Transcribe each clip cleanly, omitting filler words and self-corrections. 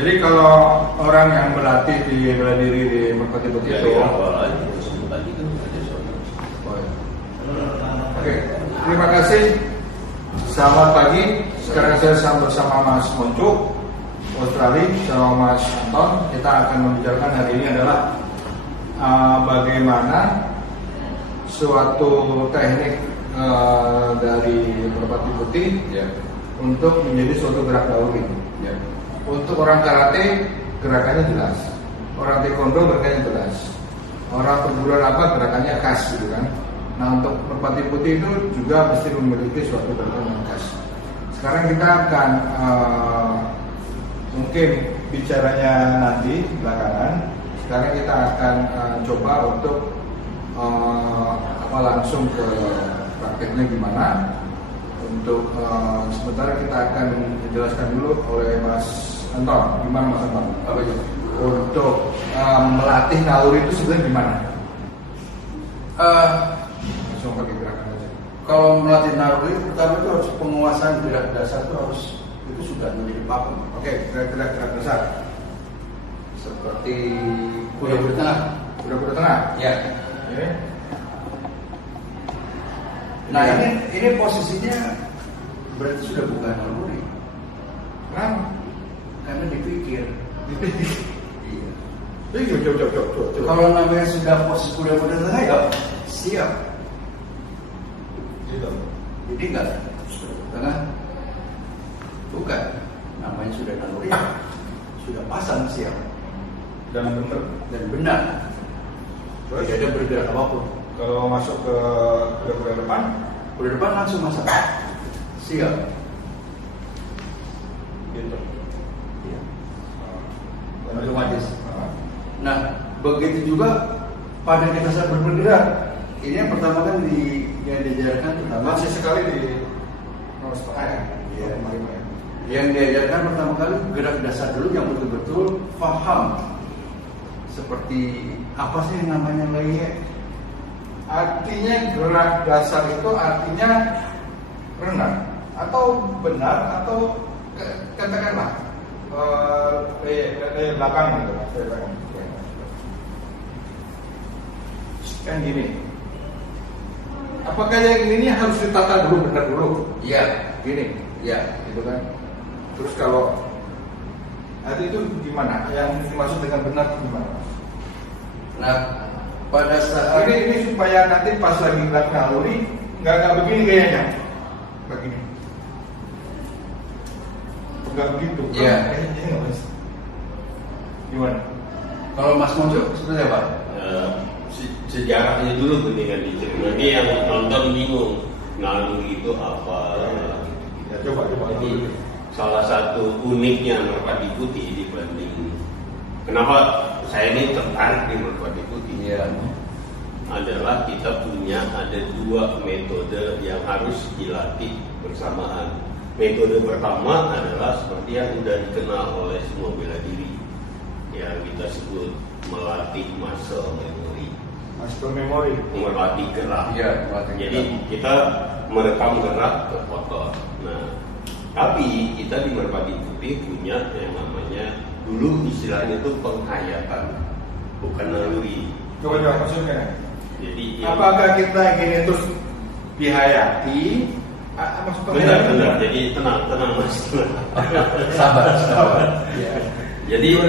Jadi kalau orang yang berlatih di bela diri di merpati putih itu, oke, terima kasih. Selamat pagi. Sekarang saya bersama Mas Monco Australia sama Mas Anton. Kita akan membicarakan hari ini adalah bagaimana suatu teknik dari merpati putih untuk menjadi suatu gerak naluri. Untuk orang karate gerakannya jelas, orang taekwondo gerakannya jelas, orang perguruan apa gerakannya khas gitu kan. Nah untuk merpati putih itu juga mesti memiliki suatu gerakan yang khas. Sekarang kita akan mungkin bicaranya nanti belakangan. Sekarang kita akan coba untuk langsung ke prakteknya gimana. Untuk sementara kita akan dijelaskan dulu oleh Mas Anton. Gimana Mas Anton? Apa itu? Untuk melatih naluri itu sebenarnya gimana? Langsung pakai gerakan aja. Kalau melatih naluri pertama itu harus penguasaan gerak dasar itu sudah menjadi pakem. Oke, gerak dasar. Seperti kuda tengah. Kuda tengah. Ya. Oke. Nah ini posisinya berarti sudah bukan naluri. Kenapa? Karena dipikir. Iya. Coba. Kalau namanya sudah posisi kuda tengah ya siap. Gitu. Jadi enggak tengah. Bukan. Namanya sudah naluri. Sudah pasang siap. Dan benar. Tidak ada bergerak apapun. Kalau masuk ke kuda depan langsung masak. Siap. Gitu. Iya. Otomatis. Nah, begitu juga pada kita saat bergerak. Ini yang pertama kan yang diajarkan pertama. Masih sekali di nomor setengah ya. Iya. Yang diajarkan pertama kali gerak dasar dulu yang betul-betul paham. Seperti apa sih yang namanya leye? Artinya gerak dasar itu artinya rendah atau benar atau katakanlah belakang gitu. Kan gini. Apakah yang ini harus ditata dulu benar dulu? Iya, Gini, iya. gitu kan. Terus kalau itu gimana? Yang dimaksud dengan benar gimana? Nah, pada saat ini supaya nanti pas lagi gerak naluri nggak begini gayanya, begini, nggak begitu. Iya. Gimana? kalau Mas Monjo seperti apa? Sejarahnya dulu mendingan diceritain. Nanti yang nonton bingung naluri itu apa. Ya, coba. Jadi salah satu uniknya merpati putih dibanding kenapa saya ini tertarik di merpati putih adalah kita punya ada dua metode yang harus dilatih bersamaan. Metode pertama adalah seperti yang sudah dikenal oleh semua bela diri yang kita sebut melatih muscle memory. Muscle memory. Melatih gerak. Iya, melatih Jadi gerak. kita merekam gerak ke foto. Nah, tapi kita di merpati putih punya yang namanya dulu istilahnya itu penghayatan, bukan naluri. Coba maksudnya. Jadi Apakah kita gini terus dihayati? Maksudnya benar. Jadi tenang Mas. Sabar. Ya. Jadi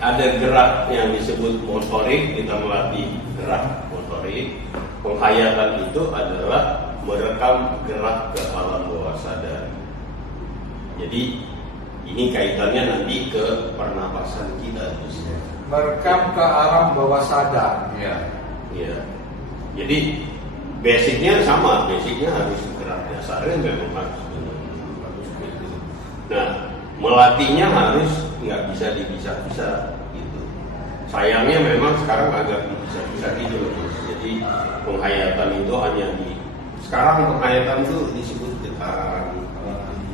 ada gerak yang disebut motorik, kita melatih gerak motorik. Penghayatan itu adalah merekam gerak ke alam bawah sadar. Jadi ini kaitannya nanti ke pernapasan kita. merekam ke alam bawah sadar. Iya. Jadi basicnya sama, basicnya harus gerak dasarnya memang harus gitu. Nah, melatihnya harus nggak bisa dipisah-pisah gitu. Sayangnya memang sekarang agak dipisah-pisah gitu loh. Jadi penghayatan itu hanya sekarang penghayatan itu disebut getaran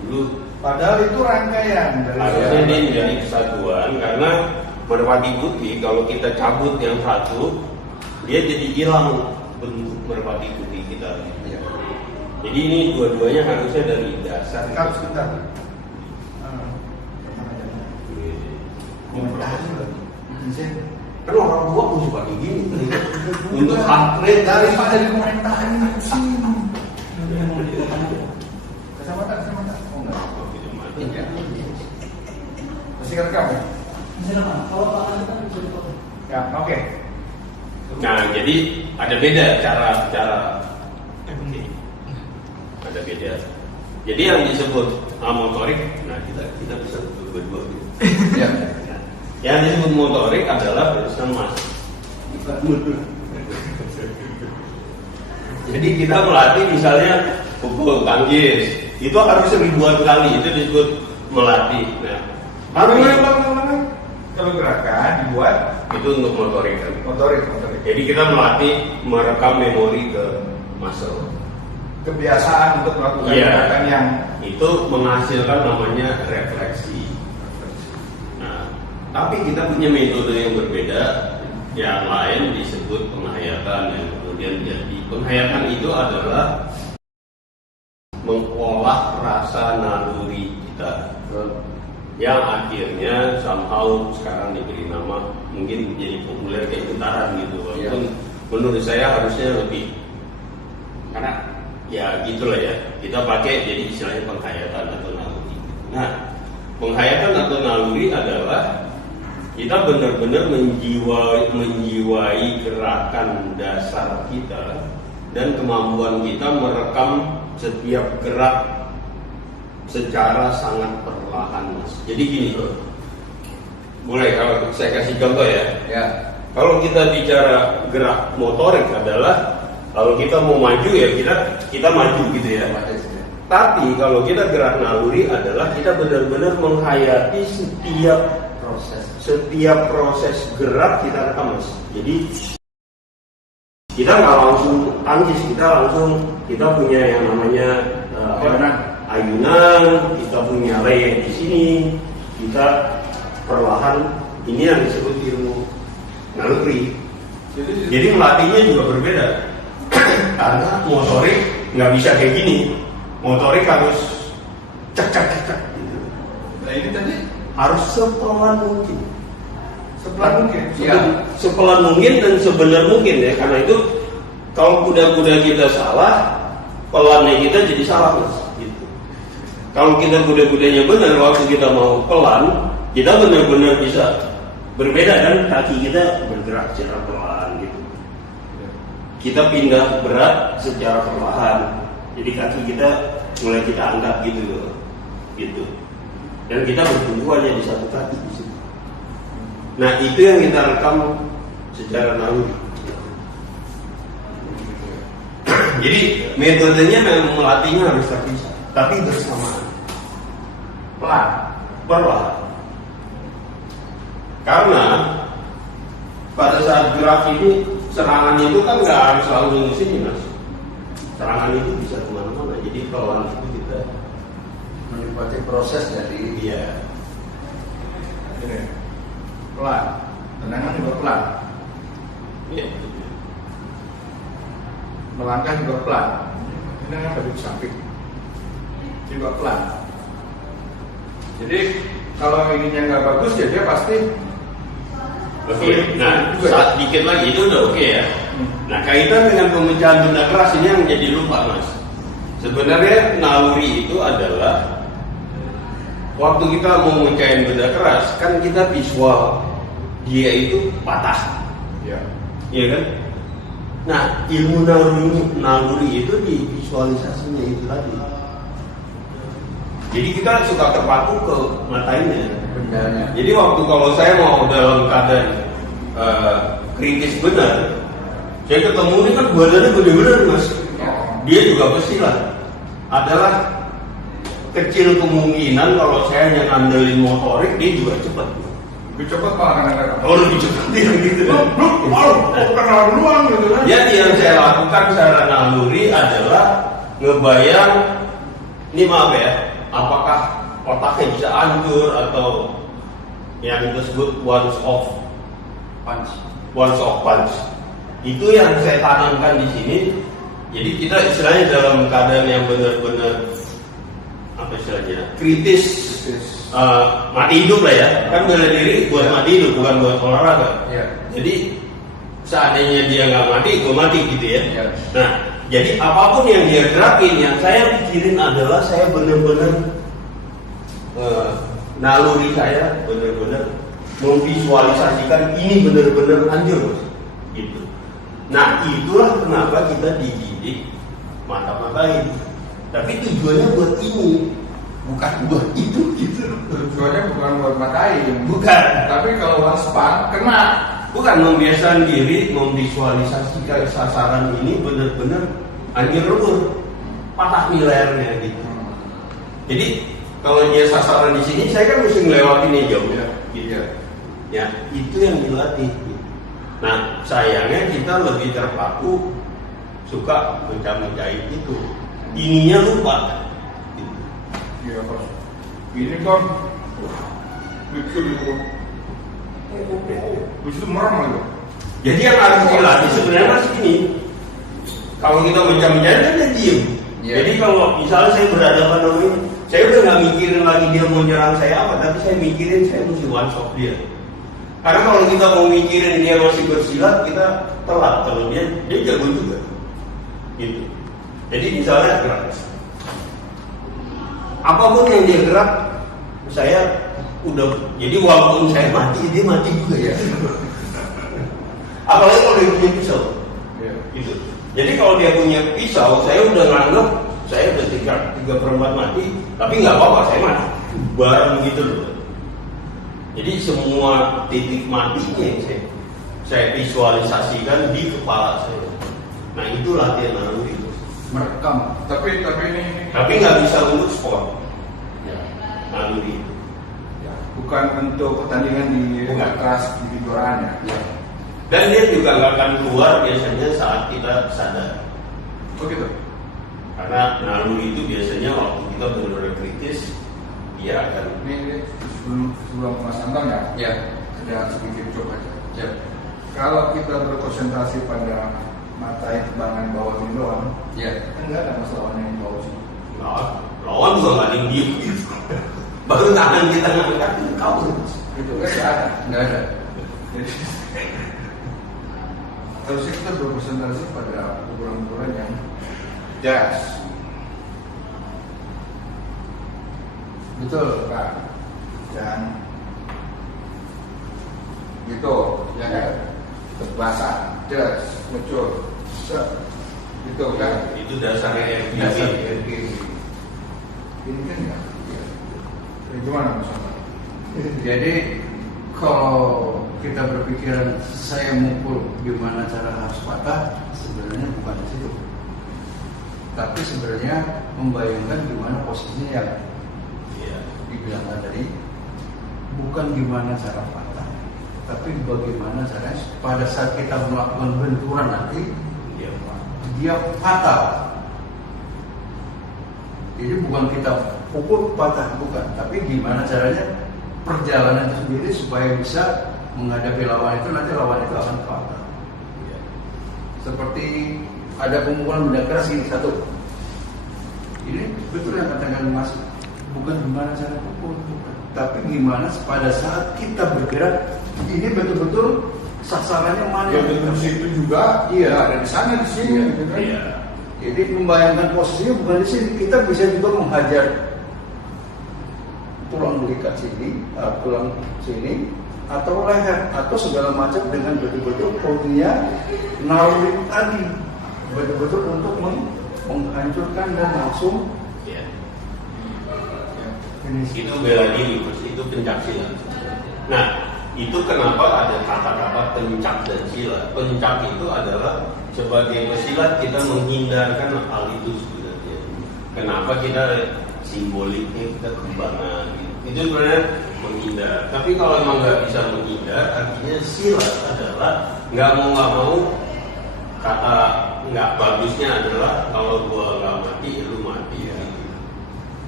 dulu. Padahal itu rangkaian dari Harusnya dia menjadi kesatuan karena merpati putih kalau kita cabut yang satu dia jadi hilang bentuk merpati putih kita. Jadi ini dua-duanya harusnya dari dasar. Sebentar. Kan orang tua pun suka kayak gini. Untuk heart rate Daripada dikomentarin pusing. Kacamata. Oh enggak. Masih kerekam ya? Kalau Pak Andi kan bisa dipotong. Ya, oke. Nah, jadi ada beda cara ada beda. Jadi yang disebut motorik, nah kita bisa berdua gitu. Ya. Yang disebut motorik adalah barusan Mas. Jadi kita melatih misalnya pukul tangkis, itu harus ribuan kali, itu disebut melatih. Nah, Kalau gerakan dibuat itu untuk motorik kan. motorik. Jadi kita melatih merekam memori ke muscle. Kebiasaan untuk melakukan Iya. gerakan yang Itu menghasilkan namanya refleksi. Nah, tapi kita punya metode yang berbeda, yang lain disebut penghayatan, yang kemudian jadi penghayatan itu adalah mengolah rasa naluri kita, yang akhirnya somehow sekarang diberi nama, mungkin jadi populer kayak getaran gitu. Walaupun menurut saya harusnya lebih, karena ya gitulah ya, kita pakai jadi istilahnya penghayatan atau naluri. Nah, penghayatan atau naluri adalah kita benar-benar menjiwai gerakan dasar kita dan kemampuan kita merekam setiap gerak secara sangat perlahan, Mas. Jadi gini, mulai kalau saya kasih contoh ya. ya. Kalau kita bicara gerak motorik adalah kalau kita mau maju ya kita maju gitu ya. Tapi kalau kita gerak naluri adalah kita benar-benar menghayati setiap proses gerak kita rekam, Mas. Jadi kita nggak langsung tangkis, kita punya yang namanya ayunan, kita punya lay di sini, kita perlahan, ini yang disebut ilmu naluri. Jadi melatihnya juga berbeda. Karena motorik nggak bisa kayak gini, motorik harus cek gitu. Nah ini tadi Harus sepelan mungkin. Ya. Sepelan mungkin dan sebenar mungkin ya. Karena itu kalau kuda-kuda kita salah, pelannya kita jadi salah, Mas. Gitu. Kalau kita kuda-kudanya benar, waktu kita mau pelan, kita benar-benar bisa berbeda dan kaki kita bergerak secara perlahan gitu. Kita pindah berat secara perlahan. Jadi kaki kita mulai kita angkat gitu. Dan kita bertumbuh hanya di satu kaki di situ. Nah, itu yang kita rekam secara naluri. Jadi metodenya memang melatihnya harus terpisah, tapi bersamaan, perlahan. Karena pada saat gerak ini serangan itu kan nggak harus selalu di sini, Mas. Serangan itu bisa kemana-mana. Jadi pelan itu kita menikmati proses dari iya. ini pelan, tendangan juga pelan, Iya. melangkah juga pelan, tendangan lebih samping juga pelan. Jadi kalau ininya nggak bagus ya dia pasti Oke. Nah, saat dikit lagi itu udah oke ya. Nah, kaitan dengan pemecahan benda keras ini yang menjadi lupa, Mas. Sebenarnya naluri itu adalah waktu kita mau mecahin benda keras, kan kita visual dia itu patah, ya. iya kan? Nah, ilmu naluri itu di visualisasinya itu tadi. Jadi kita suka terpaku ke matanya. Bendanya. Jadi waktu kalau saya mau dalam keadaan kritis benar, saya ketemu ini kan badannya benar-benar, Mas. Dia juga pastilah adalah kecil kemungkinan kalau saya hanya ngandelin motorik, dia juga cepat. Lebih cepat malah kadang-kadang. Oh, lebih cepat dia gitu. Kenal duluan gitu kan? Jadi yang saya lakukan secara naluri adalah ngebayang, ini maaf ya, apakah otaknya bisa hancur atau yang disebut once off punch. Itu yang saya tanamkan di sini. Jadi kita istilahnya dalam keadaan yang benar-benar apa istilahnya kritis, mati hidup lah ya. Kan bela diri buat mati hidup, bukan buat olahraga. Ya. Jadi seandainya dia nggak mati, gue mati gitu ya. Ya. Nah, jadi apapun yang dia gerakin, yang saya pikirin adalah saya benar-benar naluri saya benar-benar memvisualisasikan ini benar-benar hancur, bos. Gitu. Nah, itulah kenapa kita dididik mata-matain. Tapi tujuannya buat ini, bukan buat itu gitu. Tujuannya bukan buat matain. Bukan. Tapi kalau one span kena. Bukan membiasakan diri memvisualisasikan sasaran ini benar-benar hancur lebur, patah milernya gitu. Jadi kalau dia sasaran di sini, saya kan mesti ngelewatinnya jauh ya. Gitu. Ya, itu yang dilatih. Nah, sayangnya kita lebih terpaku suka mencari itu. Ininya lupa. Gitu. Iya bos. Ini kan, itu merem gitu. Jadi yang harus dilatih sebenarnya masih ini. Kalau kita mencari kan dia diem. Iya. Jadi kalau misalnya saya berhadapan dengan ini, saya udah nggak mikirin lagi dia mau nyerang saya apa, tapi saya mikirin saya mesti one shot dia. Karena kalau kita mau mikirin dia masih bersilat, kita telat. Kalau dia jago juga. Gitu. Jadi misalnya gerak, apapun yang dia gerak, saya udah. Jadi walaupun saya mati, dia mati juga ya. Apalagi kalau dia punya pisau. Iya. Gitu. Jadi kalau dia punya pisau, saya udah nganggep saya udah 3/4 mati, tapi nggak apa-apa, saya mati bareng gitu loh. Jadi semua titik matinya yang saya visualisasikan di kepala saya. Nah itu latihan naluri itu. Merekam. Tapi ini. Tapi nggak bisa untuk sport. Ya, naluri itu. Ya, bukan untuk pertandingan di Bukan. keras di kejuaraan ya. Ya. Dan dia juga nggak akan keluar biasanya saat kita sadar. Begitu. Karena naluri itu biasanya waktu kita benar-benar kritis, dia akan. Ini sebelum Mas Anton ya. Ya. Ada sedikit coba aja. Ya. Kalau kita berkonsentrasi pada mata yang tebangan bawah ini doang, Ya. enggak ada masalah yang bawah sini. Lawan juga nggak ada yang diem gitu. Baru tangan kita ngangkat itu kabur. Itu kan nggak ada. Nggak ada. Jadi, harusnya kita berkonsentrasi pada ukuran-ukuran yang jas. Betul kan? Dan gitu, ya kan? Kebasan, jas, muncul, gitu kan? Itu dasarnya FBB. Dasar FBB. Ini kan ya. Ya, gimana Mas Anton? Jadi kalau kita berpikiran saya mukul gimana cara harus patah, sebenarnya bukan di situ. Tapi sebenarnya membayangkan gimana posisinya yang Iya. dibilang tadi, bukan gimana cara patah, tapi bagaimana caranya pada saat kita melakukan benturan nanti Iya, Pak. dia patah. Jadi bukan kita pukul patah, bukan, tapi gimana caranya perjalanan itu sendiri supaya bisa menghadapi lawan itu, nanti lawan itu akan patah. Iya. Seperti ada pemukulan benda keras ini satu. Ini betul yang katakan Mas, bukan gimana cara pukul, bukan, tapi gimana pada saat kita bergerak ini betul-betul sasarannya mana Yang bentuk situ juga, Iya. ada di sana, di sini, Iya. gitu kan? Iya. Jadi membayangkan posisinya bukan di sini. Kita bisa juga menghajar tulang belikat sini, tulang sini, atau leher, atau segala macam dengan betul-betul punya naluri tadi, betul-betul untuk menghancurkan dan langsung Iya. finish. Itu bela diri, Mas. Itu pencak silat. Nah, itu kenapa ada kata-kata pencak dan silat. Pencak itu adalah sebagai pesilat kita menghindarkan hal itu sebenarnya. Kenapa kita simboliknya kita kembangan gitu. Itu sebenarnya menghindar. Tapi kalau emang nggak bisa menghindar, artinya silat adalah nggak mau kata nggak bagusnya adalah kalau gua nggak mati, lu mati. Gitu.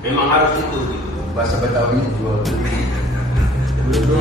Memang harus itu. Gitu. Bahasa Betawinya jual beli. Dulu